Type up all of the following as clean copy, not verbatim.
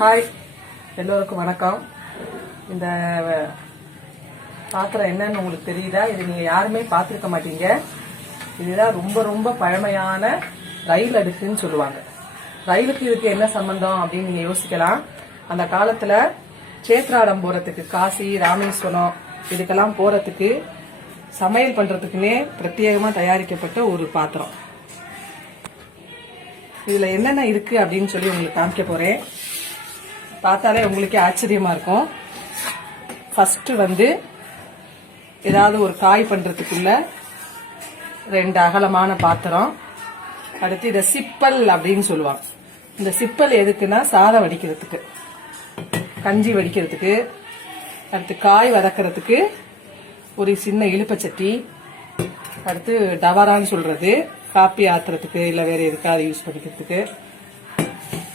Hi, எல்லோருக்கும் வணக்கம். இந்த பாத்திரம் என்னன்னு உங்களுக்கு தெரியுதா? இது நீங்க யாருமே பார்த்திருக்க மாட்டீங்க. இதுதான் ரொம்ப ரொம்ப பழமையான ரயில் அடுக்குன்னு சொல்லுவாங்க. ரயிலுக்கு இதுக்கு என்ன சம்பந்தம் அப்படின்னு நீங்க யோசிக்கலாம். அந்த காலத்துல சேத்ராடம் போறதுக்கு, காசி, ராமேஸ்வரம் இதுக்கெல்லாம் போறதுக்கு சமையல் பண்றதுக்குன்னே பிரத்யேகமா தயாரிக்கப்பட்ட ஒரு பாத்திரம். இதுல என்னென்ன இருக்கு அப்படின்னு சொல்லி உங்களுக்கு காமிக்க போறேன். பார்த்தாலே உங்களுக்கே ஆச்சரியமா இருக்கும். ஃபர்ஸ்ட் ஏதாவது ஒரு காய் பண்றதுக்குள்ள 2 அகலமான பாத்திரம். அடுத்து இதை சிப்பல் அப்படின்னு சொல்லுவாங்க. இந்த சிப்பல் எதுக்குன்னா சாதம் வடிக்கிறதுக்கு, கஞ்சி வடிக்கிறதுக்கு, அடுத்து காய் வதக்கிறதுக்கு ஒரு சின்ன இழுப்பச்சட்டி, அடுத்து டவரான்னு சொல்றது காப்பி ஆத்துறதுக்கு இல்ல வேற எதுக்காவது யூஸ் பண்ணிக்கிறதுக்கு,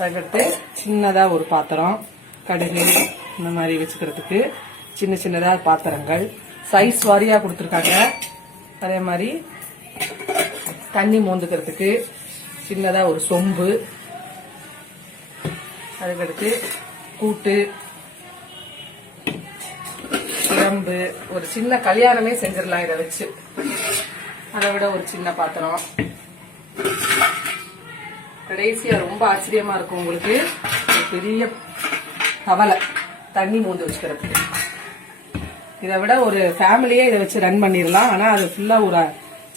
அதுக்கடுத்து சின்னதா ஒரு பாத்திரம் கடுகு இந்த மாதிரி வச்சுக்கிறதுக்கு சின்ன சின்னதா பாத்திரங்கள் சைஸ் வாரியா கொடுத்துருக்காங்க. அதே மாதிரி தண்ணி மோந்துக்கிறதுக்கு சின்னதா ஒரு சொம்பு, அதுக்கடுத்து கூட்டு, குழம்பு, ஒரு சின்ன கல்யாணமே செஞ்சிடலாம் இதை வச்சு. அதை விட ஒரு சின்ன பாத்திரம். கடைசியா ரொம்ப ஆச்சரியமா இருக்கும் உங்களுக்கு, ஒரு பெரிய கவலை தண்ணி மூந்து வச்சுக்கிறதுக்கு. இதை விட ஒரு ஃபேமிலியே இதை வச்சு ரன் பண்ணிடலாம். ஆனா அது ஃபுல்லா ஒரு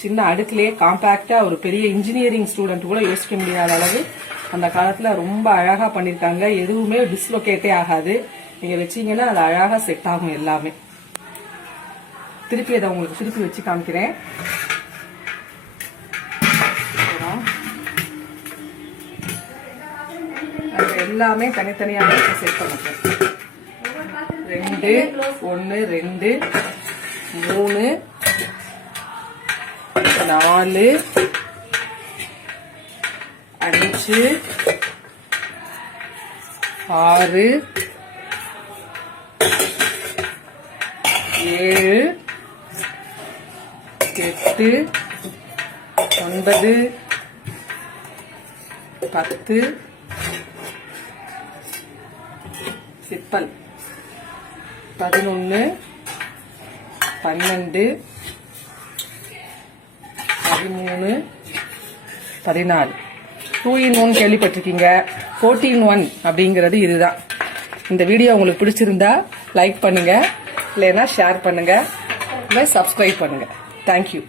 சின்ன அடுக்குலயே காம்பாக்டா ஒரு பெரிய இன்ஜினியரிங் ஸ்டூடெண்ட் கூட யோசிக்க முடியாத அளவு அந்த காலத்துல ரொம்ப அழகா பண்ணிருக்காங்க. எதுவுமே டிஸ்லோகேட்டே ஆகாது. நீங்க வச்சீங்கன்னா அது அழகா செட் ஆகும் எல்லாமே. திருப்பி அதை உங்களுக்கு திருப்பி வச்சு காமிக்கிறேன். எல்லாமே தனித்தனியாக செட் பண்ணுறேன். 2 1 2 3 4 5 6 7 8 9 10 சிப்பல் 11 12 13 14. 2 in 1 கேள்விப்பட்டிருக்கீங்க. 14 in 1 அப்படிங்கிறது இதுதான். இந்த வீடியோ உங்களுக்கு பிடிச்சிருந்தா லைக் பண்ணுங்க, இல்லைன்னா ஷேர் பண்ணுங்க, இல்லை சப்ஸ்கிரைப் பண்ணுங்க. தேங்க்யூ.